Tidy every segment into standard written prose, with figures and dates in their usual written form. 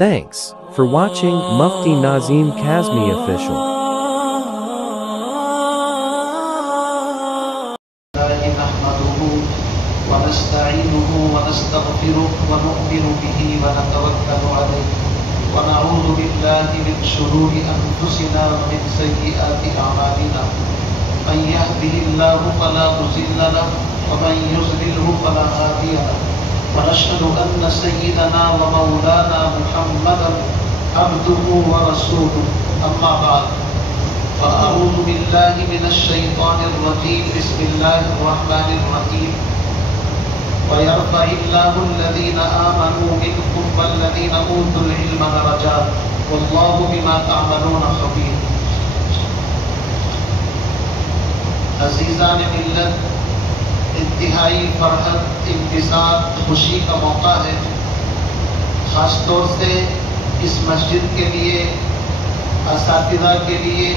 Thanks for watching Mufti Nazim Kazmi Official. ونستعينه ونستغفره ونؤمن به ونتوكل عليه ونعوذ بالله من شرور أنفسنا ومن سيئات أعمالنا من يهده الله فلا مضل له ومن يضلله فلا هادي له ونشهد أن سيدنا ومولانا محمدا عبده ورسوله أما بعد فأعوذ بالله من الشيطان الرجيم بسم الله الرحمن الرحيم ويرفع الله الذين آمنوا منكم والذين أوتوا العلم درجات والله بما تعملون خبير. عزیزان ملت، انتہائی فرحت، انبساط، خوشی کا موقع ہے، خاص طور سے اس مسجد کے لیے، اساتذہ کے لیے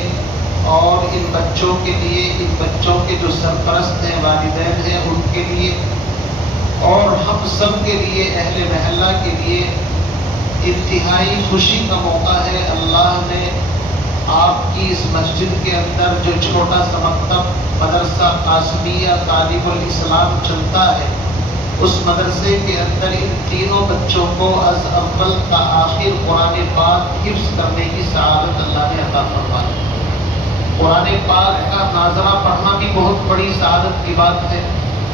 اور ان بچوں کے لیے، ان بچوں کے جو سرپرست ہیں، والدین ہیں، ان کے لیے اور ہم سب کے لیے، اہل محلہ کے لیے انتہائی خوشی کا موقع ہے۔ اللہ نے آپ کی اس مسجد کے اندر جو چھوٹا سا مکتب مدرسہ قاسمیہ تعلیم الاسلام چلتا ہے، اس مدرسے کے اندر ان تینوں بچوں کو از اول تا آخر قرآن پاک حفظ کرنے کی سعادت اللہ نے عطا فرمائی۔ قرآن پاک کا ناظرہ پڑھنا بھی بہت بڑی سعادت کی بات ہے،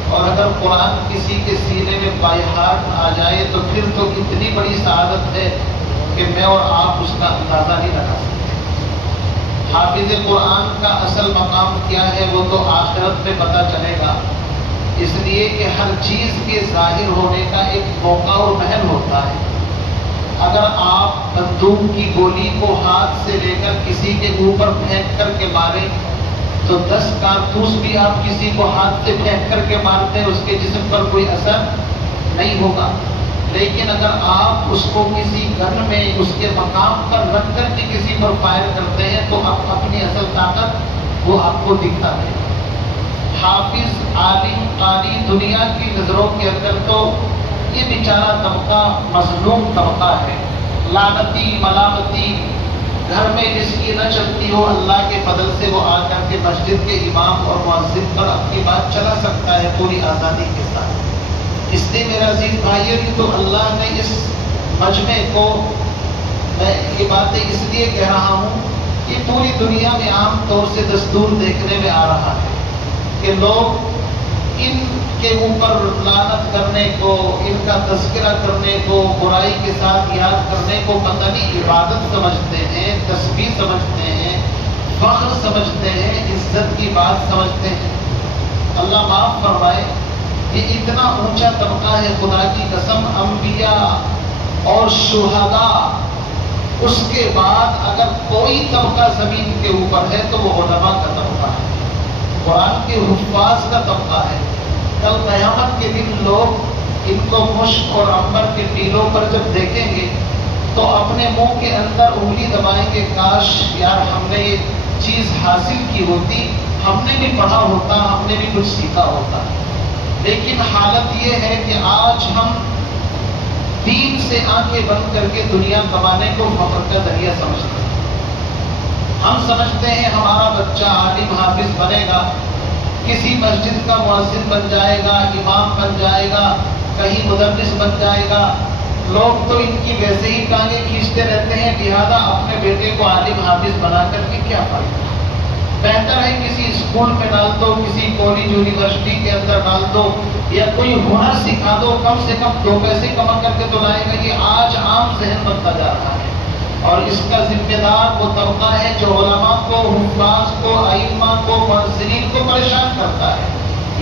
اور اگر قرآن کسی کے سینے میں بائی ہارٹ آ جائے تو پھر تو اتنی بڑی سعادت ہے کہ میں اور آپ اس کا اندازہ نہیں لگا سکتے۔ حافظ قرآن کا اصل مقام کیا ہے وہ تو آخرت میں پتہ چلے گا، اس لیے کہ ہر چیز کے ظاہر ہونے کا ایک موقع اور محل ہوتا ہے۔ اگر آپ بندوق کی گولی کو ہاتھ سے لے کر کسی کے اوپر پھینک کر کے ماریں تو 10 کارتوس بھی آپ کسی کو ہاتھ سے پھینک کر کے مارتے ہیں، اس کے جسم پر کوئی اثر نہیں ہوگا۔ لیکن اگر آپ اس کو کسی گن میں اس کے مقام پر رکھ کر کے کسی پر فائر کرتے ہیں تو آپ اپنی اصل طاقت وہ آپ کو دکھتا ہے۔ حافظ، عالم، قاری دنیا کی نظروں کے اندر تو یہ بیچارہ طبقہ مظلوم طبقہ ہے، لعنتی، ملامتی، گھر میں جس کی نہ چلتی ہو، اللہ کے فضل سے وہ آ کر کے مسجد کے امام اور مؤذن پر اپنی بات چلا سکتا ہے پوری آزادی کے ساتھ۔ اس لیے میرا عزیز بھائیو، تو اللہ نے اس مجمع کو، میں یہ باتیں اس لیے کہہ رہا ہوں کہ پوری دنیا میں عام طور سے دستور دیکھنے میں آ رہا ہے کہ لوگ ان کے اوپر لعنت کرنے کو، ان کا تذکرہ کرنے کو، برائی کے ساتھ یاد کرنے کو پتہ نہیں عبادت سمجھتے ہیں، تسبیح سمجھتے ہیں، فخر سمجھتے ہیں، عزت کی بات سمجھتے ہیں۔ اللہ معاف فرمائے، یہ اتنا اونچا طبقہ ہے، خدا کی قسم، انبیاء اور شہداء، اس کے بعد اگر کوئی طبقہ زمین کے اوپر ہے تو وہ علماء کا طبقہ ہے، قرآن کے حفاظ کا طبقہ ہے۔ کل قیامت کے دن لوگ ان کو مشک اور عنبر کے ٹیلوں پر جب دیکھیں گے تو اپنے منہ کے اندر انگلی دبائیں گے، کاش یار ہم نے یہ چیز حاصل کی ہوتی، ہم نے بھی پڑھا ہوتا، ہم نے بھی کچھ سیکھا ہوتا۔ لیکن حالت یہ ہے کہ آج ہم دین سے آنکھیں بند کر کے دنیا کمانے کو فخر کا ذریعہ سمجھتے ہیں۔ ہم سمجھتے ہیں ہمارا بچہ عالم حافظ بنے گا، کسی مسجد کا مؤذن بن جائے گا، امام بن جائے گا، کہیں مدرس بن جائے گا۔ لوگ تو ان کی ویسے ہی ٹانگیں کھینچتے رہتے ہیں، لہذا اپنے بیٹے کو عالم حافظ بنا کر کے کیا فائدہ؟ بہتر ہے کسی اسکول میں ڈال دو، کسی کالج یونیورسٹی کے اندر ڈال دو، یا کوئی ہنر سکھا دو، کم سے کم 2 پیسے کما کر کے تو لائے گا۔ یہ آج عام ذہن بنتا جا رہا ہے، اور اس کا ذمہ دار وہ طبقہ ہے جو علماء کو، حفاظ کو، ائمہ کو، مؤذنین کو پریشان کرتا ہے۔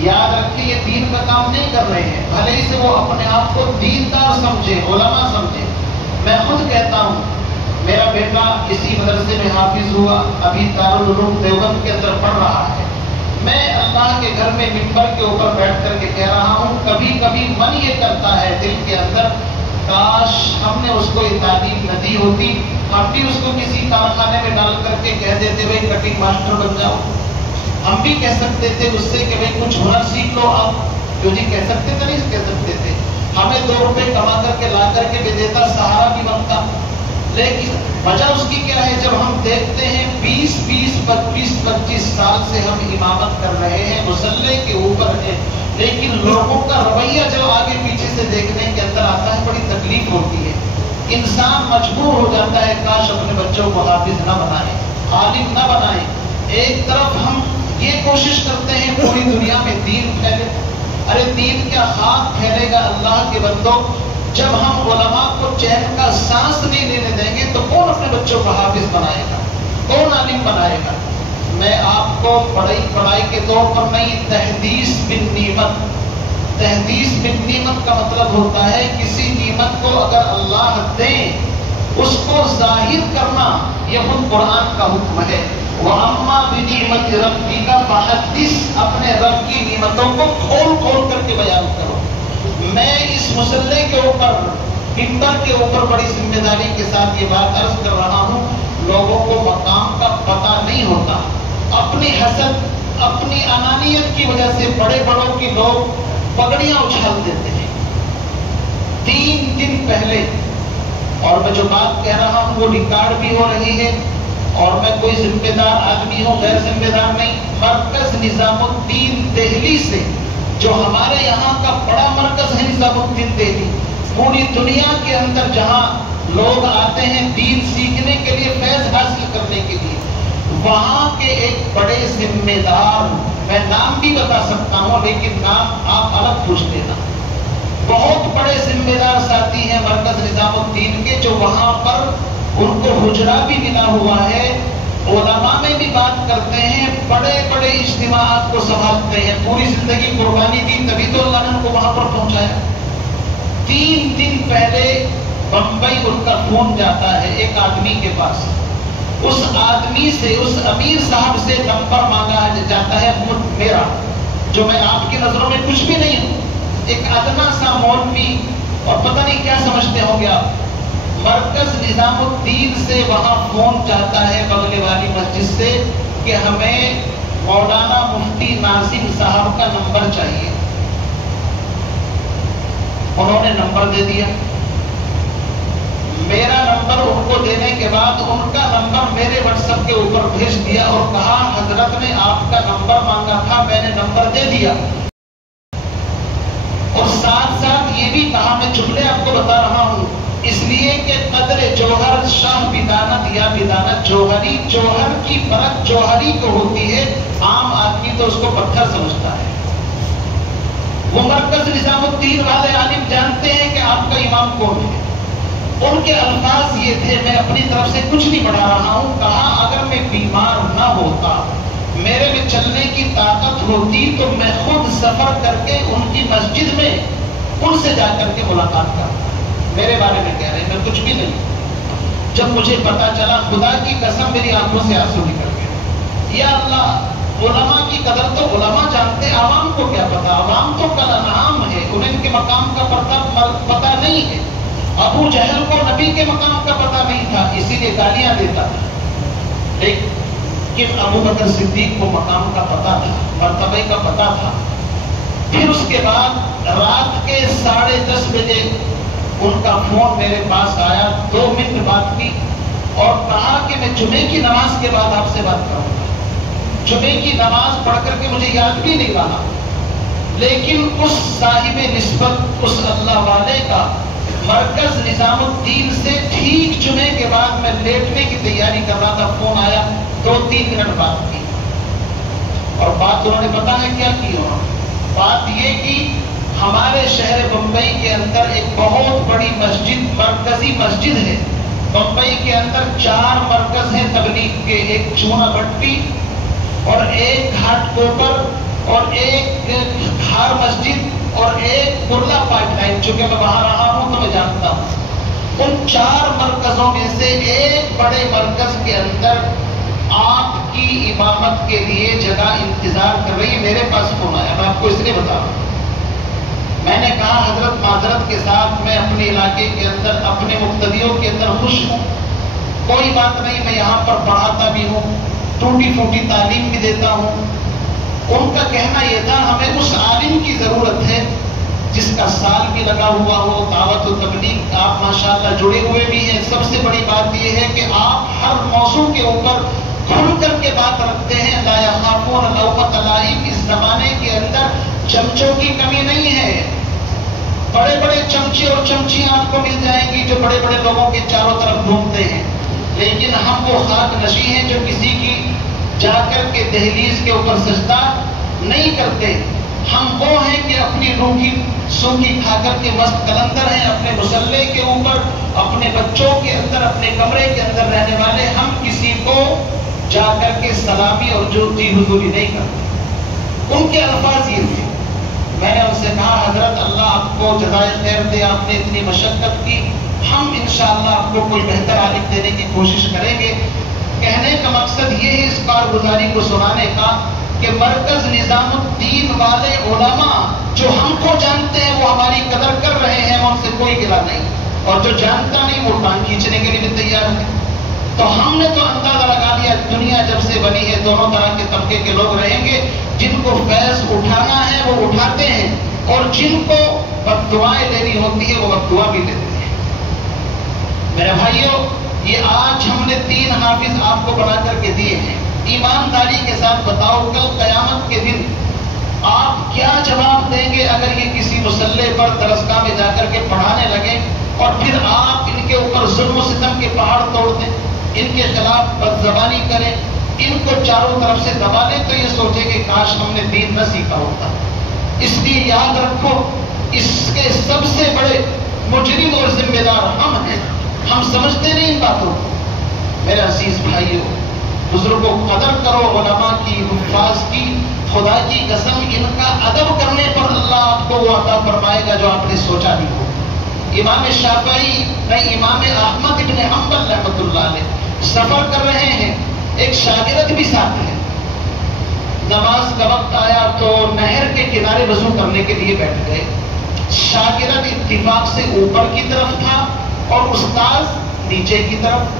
یاد رکھیں، یہ دین کا کام نہیں کر رہے ہیں، بھلے ہی سے وہ اپنے آپ کو دیندار سمجھے، علماء سمجھے۔ میں خود کہتا ہوں، میرا بیٹا اسی مدرسے میں حافظ ہوا، ابھی دارالعلوم دیوبند کے اندر پڑھ رہا ہے۔ میں اللہ کے گھر میں ممبر کے اوپر بیٹھ کر کے کہہ رہا ہوں، کبھی کبھی من یہ کرتا ہے دل کے اندر، کاش ہم نے اس کو یہ تعلیم نہ دی ہوتی، ہم بھی اس کو کسی کارخانے میں ڈال کر کے کہہ دیتے بھائی کٹنگ ماسٹر بن جاؤ۔ ہم بھی کہہ سکتے تھے اس سے کہ بھائی کچھ ہنر سیکھ لو آپ، جو جی کہہ سکتے تھے، نہیں کہہ سکتے تھے۔ ہمیں 2 روپے کما کر کے لا کر کے دے دیتا، سہارا بھی بنتا۔ لیکن وجہ اس کی کیا ہے؟ جب ہم دیکھتے ہیں 20-25 سال سے ہم امامت کر رہے ہیں، مصلی کے اوپر ہے، لیکن لوگوں کا رویہ جب آگے پیچھے سے دیکھنے کے اندر آتا ہے بڑی تکلیف ہوتی ہے۔ انسان مجبور ہو جاتا ہے کاش اپنے بچوں کو حافظ نہ بنائے، عالم نہ بنائے۔ ایک طرف ہم یہ کوشش کرتے ہیں پوری دنیا میں دین پھیلے، ارے دین کیا خاک پھیلے گا اللہ کے بندوں؟ جب ہم علماء کو چین کا سانس نہیں لینے دیں گے تو کون اپنے بچوں کو حافظ بنائے گا، کون عالم بنائے گا؟ میں آپ کو پڑھائی کے طور پر نہیں، تحدیث بالنعمت، تحدیث بالنعمت کا مطلب ہوتا ہے کسی نعمت کو اگر اللہ دے اس کو ظاہر کرنا، یہ خود قرآن کا حکم ہے۔ وَأَمَّا بِنِعْمَةِ رَبِّكَ فَحَدِّثْ، اپنے رب کی نعمتوں کو کھول کھول کر کے بیان کرو۔ میں اس مصلی کے اوپر، ممبر کے اوپر بڑی ذمہ داری کے ساتھ یہ بات عرض کر رہا ہوں، لوگوں کو مقام کا پتہ نہیں ہوتا، اپنی حسد، اپنی انانیت کی وجہ سے بڑے بڑوں کی لوگ پگڑیاں اچھال دیتے ہیں۔ 3 دن پہلے، اور میں جو بات کہہ رہا ہوں وہ ریکارڈ بھی ہو رہی ہے، اور میں کوئی ذمہ دار آدمی ہوں، غیر ذمہ دار نہیں، مرکز نظام الدین دہلی سے، جو ہمارے یہاں کا بڑا مرکز ہے نظام الدین دہلی، پوری دنیا کے اندر جہاں لوگ آتے ہیں دین سیکھنے کے لیے، فیض حاصل کرنے کے لیے، وہاں کے ایک بڑے ذمہ دار، میں نام بھی بتا سکتا ہوں لیکن نام آپ الگ پوچھ لینا، بہت بڑے ذمہ دار ساتھی ہیں مرکز نظام الدین کے، جو وہاں پر ان کو حجرہ بھی ملا ہوا ہے، علماء میں بھی بات کرتے ہیں، بڑے بڑے اجتماعات کو سنبھالتے ہیں، پوری زندگی قربانی دی تبھی تو اللہ نے ان کو وہاں پر پہنچایا۔ 3 دن پہلے بمبئی ان کا فون جاتا ہے ایک آدمی کے پاس، اس آدمی سے، اس امیر صاحب سے نمبر مانگا جاتا ہے میرا، جو میں آپ کی نظروں میں کچھ بھی نہیں ہوں، ایک ادنا سا مولوی، اور پتہ نہیں کیا سمجھتے ہوں گے آپ۔ مرکز نظام الدین سے وہاں فون جاتا ہے بغل والی مسجد سے کہ ہمیں مولانا مفتی ناظم صاحب کا نمبر چاہیے۔ انہوں نے نمبر دے دیا، میرا نمبر ان کو دینے کے بعد ان کا نمبر میرے واٹس ایپ کے اوپر بھیج دیا اور کہا حضرت نے آپ کا نمبر مانگا تھا، میں نے نمبر دے دیا، اور ساتھ ساتھ یہ بھی کہا، میں جملے آپ کو بتا رہا ہوں اس لیے کہ قدر جوہر شاہ بدانت یا بدانت جوہری، جوہر کی پرکھ جوہری کو ہوتی ہے، عام آدمی تو اس کو پتھر سمجھتا ہے۔ وہ مرکز نظام الدین والے عالم جانتے ہیں کہ آپ کا امام کون ہے۔ ان کے الفاظ یہ تھے، میں اپنی طرف سے کچھ نہیں بڑھا رہا ہوں، کہا اگر میں بیمار نہ ہوتا، میرے میں چلنے کی طاقت ہوتی تو میں خود سفر کر کے ان کی مسجد میں ان سے جا کر کے ملاقات کرتا۔ میرے بارے میں کہہ رہے ہیں، میں کچھ بھی نہیں۔ جب مجھے پتا چلا، خدا کی قسم میری آنکھوں سے آنسو نکل گئے۔ یا اللہ، علماء کی قدر تو علماء جانتے، عوام کو کیا پتا؟ عوام تو کل انعام ہے، انہیں ان کے مقام کا پتہ نہیں ہے۔ ابو جہل کو نبی کے مقام کا پتہ نہیں تھا، اسی لیے گالیاں دیتا تھا، لیکن ابو بکر صدیق کو مقام کا پتہ تھا، مرتبے کا پتہ تھا۔ پھر اس کے بعد رات کے 10:30 بجے ان کا فون میرے پاس آیا، 2 منٹ بات کی اور کہا کہ میں جمعے کی نماز کے بعد آپ سے بات کروں گا۔ جمعے کی نماز پڑھ کر کے مجھے یاد بھی نہیں رہا، لیکن اس صاحب نسبت، اس اللہ والے کا مرکز نظام الدین سے ٹھیک جمعے کے بعد میں لیٹنے کی تیاری کر رہا تھا، فون آیا، 2-3 منٹ بات کی، اور بات انہوں نے پتا ہے کیا کی؟ بات یہ کی، ہمارے شہر بمبئی کے اندر ایک بہت بڑی مسجد، مرکزی مسجد ہے، بمبئی کے اندر 4 مرکز ہیں تبلیغ کے، ایک چونا بٹی اور ایک گھاٹ کوپر اور ایک کھار مسجد اور ایک کرلا پائپ لائن، چونکہ میں وہاں رہا ہوں تو میں جانتا ہوں۔ ان 4 مرکزوں میں سے ایک بڑے مرکز کے اندر آپ کی امامت کے لیے جگہ انتظار کر رہی ہے۔ میرے پاس فون آیا، میں آپ کو اس لیے بتا رہا ہوں۔ میں نے کہا حضرت معذرت کے ساتھ میں اپنے علاقے کے اندر اپنے مقتدیوں کے اندر خوش ہوں، کوئی بات نہیں، میں یہاں پر پڑھاتا بھی ہوں، ٹوٹی پھوٹی تعلیم بھی دیتا ہوں۔ ان کا کہنا یہ تھا ہمیں اس عالم کی ضرورت ہے جس کا سال بھی لگا ہوا ہو، دعوت و تبلیغ آپ ماشاءاللہ جڑے ہوئے بھی ہیں۔ سب سے بڑی بات اوپر کھل کر کے بات رکھتے ہیں. لا یخافون لومۃ لائم. اس زمانے کے اندر چمچوں کی کمی نہیں ہے. بڑے بڑے چمچے اور چمچیاں آپ کو مل جائیں گی جو بڑے بڑے لوگوں کے چاروں طرف گھومتے ہیں، لیکن ہم وہ خاک نشی ہیں جو کسی کی جا کر کے دہلیز کے اوپر سجدہ نہیں کرتے. ہم وہ ہیں کہ اپنی روکی سوکھی کھا کر کے مست کلندر ہیں، اپنے مسلح کے اوپر، اپنے بچوں کے اندر، اپنے کمرے کے اندر رہنے والے. ہم کسی کو جا کر کے سلامی اور جو جی حضوری نہیں کرتے. ان کے الفاظ یہ تھے. میں نے ان سے کہا حضرت اللہ آپ کو جزائے خیر دے، آپ نے اتنی مشقت کی، ہم انشاءاللہ آپ کو کوئی بہتر عالم دینے کی کوشش کریں گے. کہنے کا مقصد یہ ہے اس کارگزاری کو سنانے کا کہ مرکز نظام الدین والے علماء جو ہم کو جانتے ہیں وہ ہماری قدر کر رہے ہیں، ان سے کوئی گلا نہیں، اور جو جانتا نہیں وہ ٹانگ کھینچنے کے لیے بھی تیار ہے. تو ہم نے تو اندازہ لگا لیا دنیا جب سے بنی ہے دونوں طرح کے طبقے کے لوگ رہیں گے. جن کو فیض اٹھانا ہے وہ اٹھاتے ہیں، اور جن کو بد دعائیں دینی ہوتی ہے وہ بد دعا بھی دیتے ہیں. میرے بھائیوں، یہ آج ہم نے 3 حافظ آپ کو بنا کر کے دیے ہیں. ایمانداری کے ساتھ بتاؤ کل قیامت کے دن آپ کیا جواب دیں گے اگر یہ کسی مسلح پر درسگاہ میں جا کر کے پڑھانے لگے اور پھر آپ ان کے اوپر ظلم و ستم کے پہاڑ توڑ دیں، ان کے خلاف بدزبانی کریں، ان کو چاروں طرف سے دبا لیں، تو یہ سوچے کہ کاش ہم نے دین نہ سیکھا ہوتا. اس لیے یاد رکھو اس کے سب سے بڑے مجرم اور ذمہ دار ہم ہیں. ہم سمجھتے نہیں ان باتوں کو. میرے عزیز بھائیوں، بزرگوں قدر کرو، علماء کی، حفاظ کی. خدا کی قسم ان کا ادب کرنے پر اللہ آپ کو وہ عطا فرمائے گا جو آپ نے سوچا نہیں ہو. امام شافعی نہیں، امام احمد ابن حنبل رحمۃ اللہ علیہ سفر کر رہے ہیں، ایک شاگرد بھی ساتھ ہے. نماز کا وقت آیا تو نہر کے کنارے وضو کرنے کے لیے بیٹھ گئے. شاگرد اتفاق سے اوپر کی طرف تھا اور استاذ نیچے کی طرف.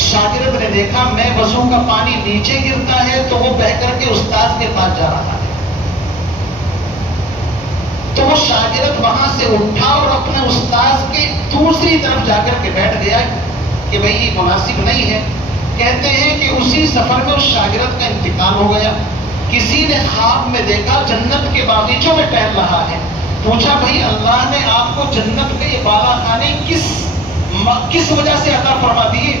شاگرد نے دیکھا میں وضو کا پانی نیچے گرتا ہے تو وہ بہ کر کے استاذ کے پاس جا رہا ہے. تو وہ شاگرد وہاں سے اٹھا اور اپنے استاذ کے دوسری طرف جا کر کے بیٹھ گیا کہ بھئی یہ مناسب نہیں ہے. کہتے ہیں کہ اسی سفر میں اس شاگرد کا انتقال ہو گیا. کسی نے خواب میں دیکھا جنت کے باغیچوں میں ٹہل رہا ہے. پوچھا بھئی اللہ نے آپ کو جنت کے یہ بالا خانے کس وجہ سے عطا فرما دیے؟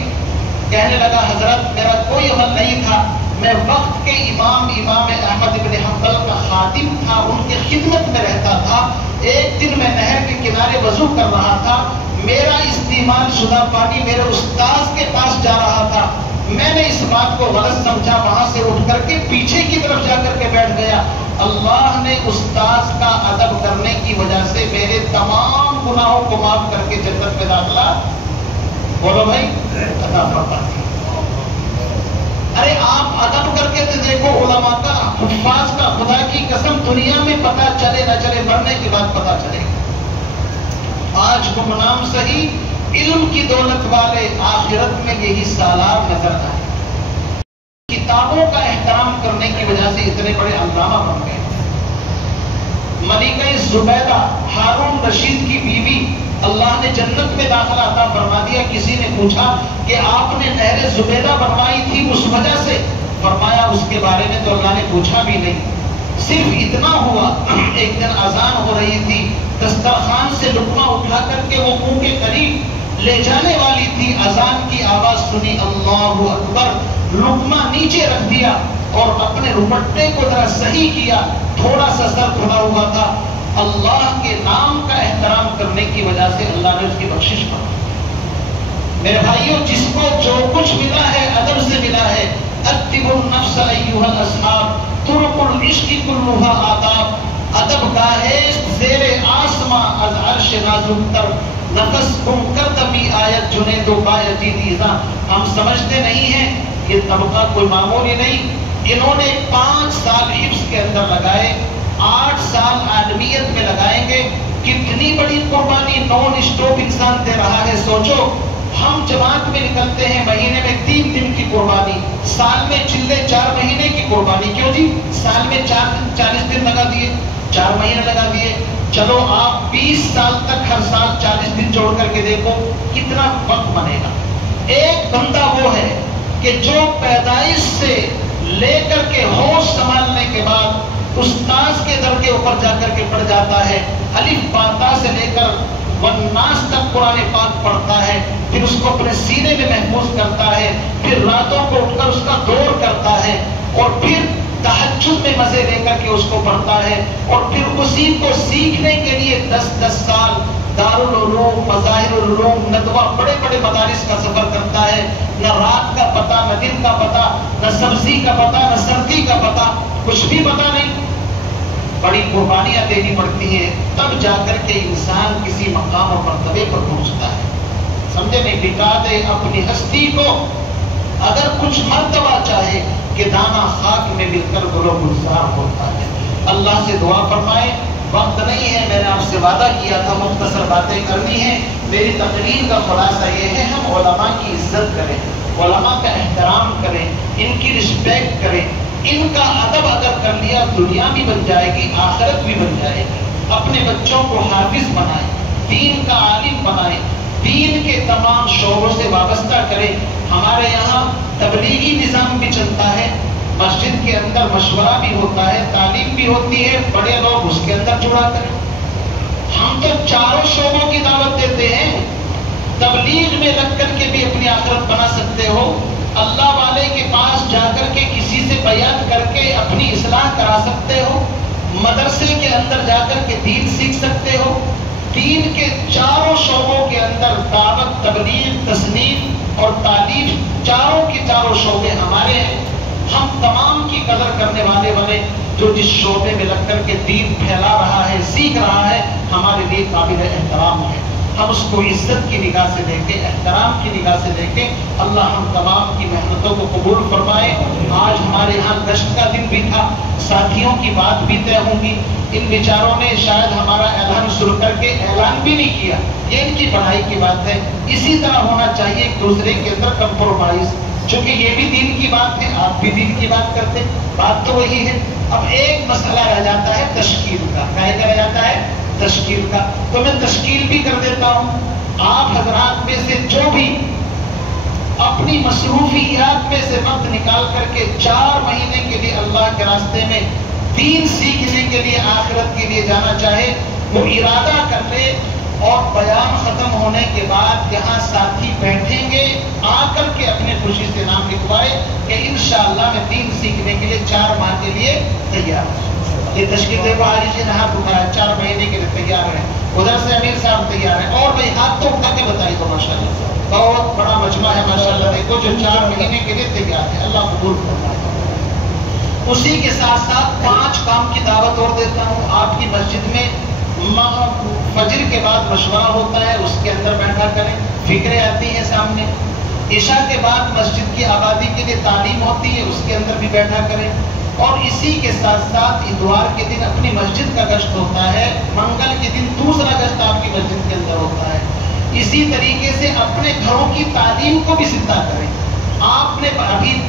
کہنے لگا حضرت میرا کوئی عمل نہیں تھا، میں وقت کے امام احمد ابن حنبل کا خادم تھا، ان کی خدمت میں رہتا تھا. ایک دن میں نہر کے کنارے وضو کر رہا تھا، میرا استعمال شدہ پانی میرے استاذ کے پاس جا رہا تھا. میں نے اس بات کو غلط سمجھا، وہاں سے اٹھ کر کے پیچھے کی طرف جا کر کے بیٹھ گیا. اللہ نے استاذ کا ادب کرنے کی وجہ سے میرے تمام گناہوں کو معاف کر کے جنت میں داخلہ بولو بھائی عطا فرما دی. ارے آپ ادب کر کے تو دیکھو علماء کا، حفاظ کا. خدا کی قسم دنیا میں پتہ چلے نہ چلے، مرنے کے بعد پتہ چلے. آج گمنام صحیح علم کی دولت والے آخرت میں یہی سالار نظر آئے. کتابوں کا احترام کرنے کی وجہ سے اتنے بڑے علامہ بن گئے. ملکہ زبیدہ ہارون رشید کی بیوی، اللہ نے جنت میں داخلہ عطا فرما دیا. کسی نے پوچھا کہ آپ نے نہر زبیدہ بنوائی تھی اس وجہ سے؟ فرمایا اس کے بارے میں تو اللہ نے پوچھا بھی نہیں، صرف اتنا ہوا ایک دن اذان ہو رہی تھی، دسترخوان سے لقمہ اٹھا کر کے وہ منہ کے قریب لے جانے والی تھی. اذان کی آواز سنی، اللہ اکبر، لقمہ نیچے رکھ دیا اور اپنے روپٹے کو ذرا صحیح کیا، تھوڑا سا سر کھلا ہوا تھا. اللہ کے نام کا احترام کرنے کی وجہ سے اللہ نے اس کی بخشش فرمائی. میرے بھائیوں، جس کو جو کچھ ملا ہے ادب سے ملا ہے. ادب النفس ایھا الاصحاب، طرق العشق کلھا آداب. ادب کا ہے زیر آسماں از عرش نازک تر، نفس گم کر دمی آیت جنید و بایتی دیزاں. ہم سمجھتے نہیں ہیں یہ طبقہ کوئی معمولی نہیں. انہوں نے 5 سال حفظ کے اندر لگائے، 8 سال عالمیت میں لگائیں گے. کتنی بڑی قربانی نان اسٹاپ انسان دے رہا ہے. سوچو ہم جماعت میں نکلتے ہیں مہینے میں 3 دن کی قربانی، سال میں چلے 4 مہینے کی قربانی. کیوں جی؟ سال میں 40 دن لگا دیے، 4 مہینے لگا دیے. چلو آپ 20 سال تک ہر سال 40 دن جوڑ کر کے دیکھو کتنا وقت بنے گا. ایک بندہ وہ ہے کہ جو پیدائش سے لے کر کے ہوش سنبھالنے کے بعد استاذ کے در کے اوپر جا کر کے پڑھ جاتا ہے، الف با تا سے لے کر والناس تک قرآن پاک پڑھتا ہے، پھر اس کو اپنے سینے میں محفوظ کرتا ہے، پھر راتوں کو اٹھ کر اس کا دور کرتا ہے، اور پھر تہجد میں مزے لے کر کے اس کو پڑھتا ہے، اور پھر اسی کو سیکھنے کے لیے 10 سال دارالعلوم، مظاہر العلوم، ندوہ، بڑے بڑے مدارس کا سفر کرتا ہے، نہ رات کا پتہ، نہ دن کا پتہ، نہ سبزی کا پتہ، نہ سردی کا پتہ، کچھ بھی پتہ نہیں، بڑی قربانیاں دینی پڑتی ہیں، تب جا کر کے انسان کسی مقام اور مرتبے پر پہنچتا ہے۔ سمجھے نہیں؟ بٹا دے اپنی ہستی کو، اگر کچھ مرتبہ چاہے کہ دانا خاک میں مل کر گل و گلزار ہوتا ہے۔ اللہ سے دعا فرمائے، وقت نہیں ہے، میں نے آپ سے وعدہ کیا تھا مختصر باتیں کرنی ہیں۔ میری تقریر کا خلاصہ یہ ہے، ہم علماء کی عزت کریں، علماء کا احترام کریں، ان کی رسپیکٹ کریں، ان کا ادب اگر کر لیا دنیا بھی بن جائے گی، آخرت بھی بن جائے گی۔ اپنے بچوں کو حافظ بنائیں، دین کا عالم بنائیں، دین کے تمام شعبوں سے وابستہ کریں۔ ہمارے یہاں تبلیغی نظام بھی چلتا ہے، مسجد کے اندر مشورہ بھی ہوتا ہے، تعلیم بھی ہوتی ہے، بڑے لوگ اس کے اندر جڑا کریں۔ ہم تو چاروں شعبوں کی دعوت دیتے ہیں۔ تبلیغ میں لگ کر کے بھی اپنی آخرت بنا سکتے ہو، اللہ والے کے پاس جا کر کے کسی سے بیعت کر کے اپنی اصلاح کرا سکتے ہو، مدرسے کے اندر جا کر کے دین سیکھ سکتے ہو۔ دین کے چاروں شعبوں کے اندر دعوت، تبلیغ، تصنیف اور تعلیم، چاروں کے چاروں شعبے ہمارے ہیں۔ ہم تمام کی قدر کرنے والے بنے، جو جس شعبے میں لگ کر کے دین پھیلا رہا ہے، سیکھ رہا ہے، ہمارے لیے قابل احترام ہے۔ ہم اس کو عزت کی نگاہ سے دیکھیں، احترام کی نگاہ سے دیکھیں۔ اللہ ہم تمام کی محنتوں کو قبول فرمائے۔ آج ہمارے یہاں گشت کا دن بھی تھا، ساتھیوں کی بات بھی طے ہوں گی۔ ان بیچاروں نے شاید ہمارا اعلان شروع کر کے اعلان بھی نہیں کیا، یہ ان کی پڑھائی کی بات ہے۔ اسی طرح ہونا چاہیے ایک دوسرے کے اندر کمپرومائز، چونکہ یہ بھی دین کی بات ہے، آپ بھی دین کی بات کرتے، بات تو وہی ہے۔ اب ایک مسئلہ رہ جاتا ہے تشکیل کا، کیا رہ جاتا ہے؟ تشکیل کا۔ تو میں تشکیل بھی کر دیتا ہوں۔ آپ حضرات میں سے جو بھی اپنی مصروفیات میں سے وقت نکال کر کے 4 مہینے کے لیے اللہ کے راستے میں دین سیکھنے کے لیے، آخرت کے لیے جانا چاہے، وہ ارادہ کر لے، اور بیان ختم ہونے کے بعد یہاں ساتھی بیٹھیں گے، آ کر کے اپنے خوشی سے نام لکھوائے کہ انشاءاللہ میں دین سیکھنے کے لیے 4 ماہ کے لیے تیار ہوں۔ یہ تشکیل دے کو حاجی جی نے ہاتھ اٹھایا، 4 مہینے کے لیے تیار ہیں، ادھر سے امیر صاحب تیار ہیں، اور بھائی ہاتھ تو اٹھا کے بتائی تو ماشاءاللہ بہت بڑا مجمع ہے ماشاءاللہ، دیکھو جو 4 مہینے کے لیے تیار ہے، اللہ قبول فرمائے۔ اسی کے ساتھ ساتھ 5 کام کی دعوت اور دیتا ہوں۔ آپ کی مسجد میں فجر کے بعد مشورہ ہوتا ہے، اس کے اندر بیٹھا کریں، فکریں آتی ہیں سامنے۔ عشاء کے بعد مسجد کی آبادی کے لیے تعلیم ہوتی ہے، اس کے اندر بھی بیٹھا کریں۔ اور اسی کے ساتھ ساتھ اتوار کے دن اپنی مسجد کا گشت ہوتا ہے، منگل کے دن دوسرا گشت آپ کی مسجد کے اندر ہوتا ہے۔ اسی طریقے سے اپنے گھروں کی تعلیم کو بھی زندہ کریں۔ آپ نے ابھی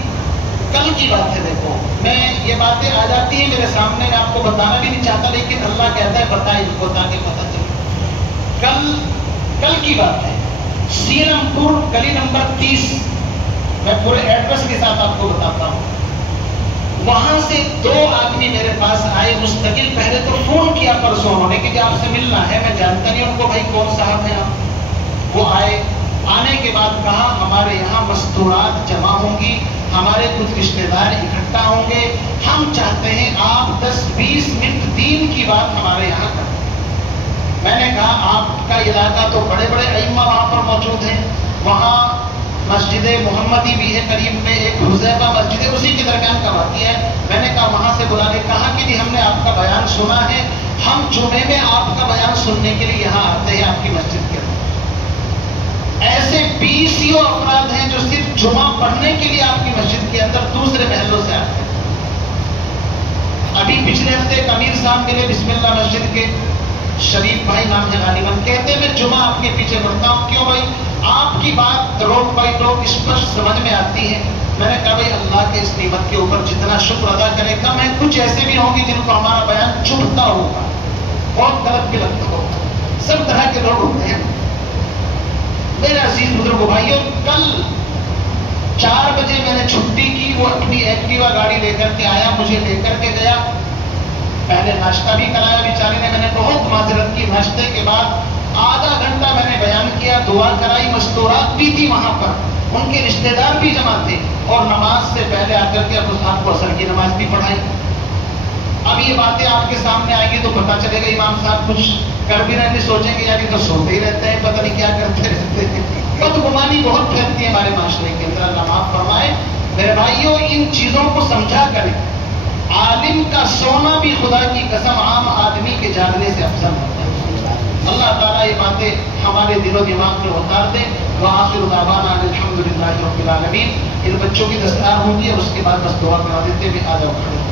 کل کی بات ہے، دیکھو میں یہ باتیں آ جاتی ہیں میرے سامنے، میں آپ کو بتانا بھی نہیں چاہتا، لیکن اللہ کہتا ہے بتائیں ان کو تاکہ پتہ چلے۔ کل کی بات ہے، سیرم پور گلی نمبر 30، میں پورے ایڈریس کے ساتھ آپ کو بتاتا ہوں۔ وہاں سے 2 آدمی میرے پاس آئے مستقل، پہلے تو فون کیا پرسوں انہوں نے کہ آپ سے ملنا ہے، میں جانتا نہیں ان کو، بھائی کون صاحب ہیں آپ؟ وہ آئے، آنے کے بعد کہا ہمارے یہاں مستورات جمع ہوں گی، ہمارے کچھ رشتہ دار اکٹھا ہوں گے، ہم چاہتے ہیں آپ 10-20 منٹ دین کی بات ہمارے یہاں کریں۔ میں نے کہا آپ کا علاقہ تو بڑے بڑے ائمہ وہاں پر موجود ہیں، وہاں مسجد محمدی بھی ہے قریب میں، ایک حذیفہ مسجد ہے، اسی کے درمیان کا واقعہ ہے۔ میں نے کہا وہاں سے بلا لے، کہا کہ جی ہم نے آپ کا بیان سنا ہے، ہم جمعے میں آپ کا بیان سننے کے لیے یہاں آتے ہیں آپ کی مسجد کے اندر۔ ایسے 20 افراد ہیں جو صرف جمعہ پڑھنے کے لیے آپ کی مسجد کے اندر دوسرے محلوں سے آتے ہیں۔ ابھی پچھلے ہفتے ایک امیر صاحب ملے بسم اللہ مسجد کے، شریف بھائی نام ہے غالباً، کہتے ہیں میں جمعہ آپ کے پیچھے پڑھتا ہوں، کیوں بھائی؟ آپ کی بات روڈ بائی روڈ اسپشٹ سمجھ میں آتی ہے۔ میں نے کہا بھائی اللہ کے اس نعمت کے اوپر جتنا شکر ادا کرے کم ہے، کچھ ایسے بھی ہوں گے جن کو ہمارا بیان چبھتا ہوگا، بہت غلط بھی لگتا ہوگا، سب طرح کے لوگ ہوتے ہیں۔ میرے عزیز بزرگوں بھائیوں، کل 4 بجے میں نے چھٹی کی، وہ اپنی ایکٹیوا گاڑی لے کر کے آیا، مجھے لے کر کے گیا، پہلے ناشتہ بھی کرایا بیچارے نے، میں نے بہت معذرت کی، ناشتے کے بعد آدھا گھنٹہ میں نے بیان کیا، دعا کرائی، مستورات بھی تھی وہاں پر، ان کے رشتہ دار بھی جمع تھے، اور نماز سے پہلے آ کر کے ابو صاحب کو عصر کی نماز بھی پڑھائی۔ اب یہ باتیں آپ کے سامنے آئیں گی تو پتہ چلے گا امام صاحب کچھ کر بھی رہتے، سوچیں گے یار یہ تو سوتے ہی رہتے ہیں، پتہ نہیں کیا کرتے رہتے ہیں۔ بدگمانی بہت پھیلتی ہے ہمارے معاشرے کے اندر، اللہ معاف فرمائے۔ میرے بھائیوں، ان چیزوں کو سمجھا کریں، عالم کا سونا بھی خدا کی قسم عام آدمی کے جاگنے سے افضل ہوتا ہے۔ اللہ تعالیٰ یہ باتیں ہمارے دل و دماغ میں اتار دے۔ وآخر دعوانا الحمدللہ رب العالمین۔ ان بچوں کی دستار ہوگی اور اس کے بعد بس دعا کرا دیتے ہوئے آ جاؤ کھڑے۔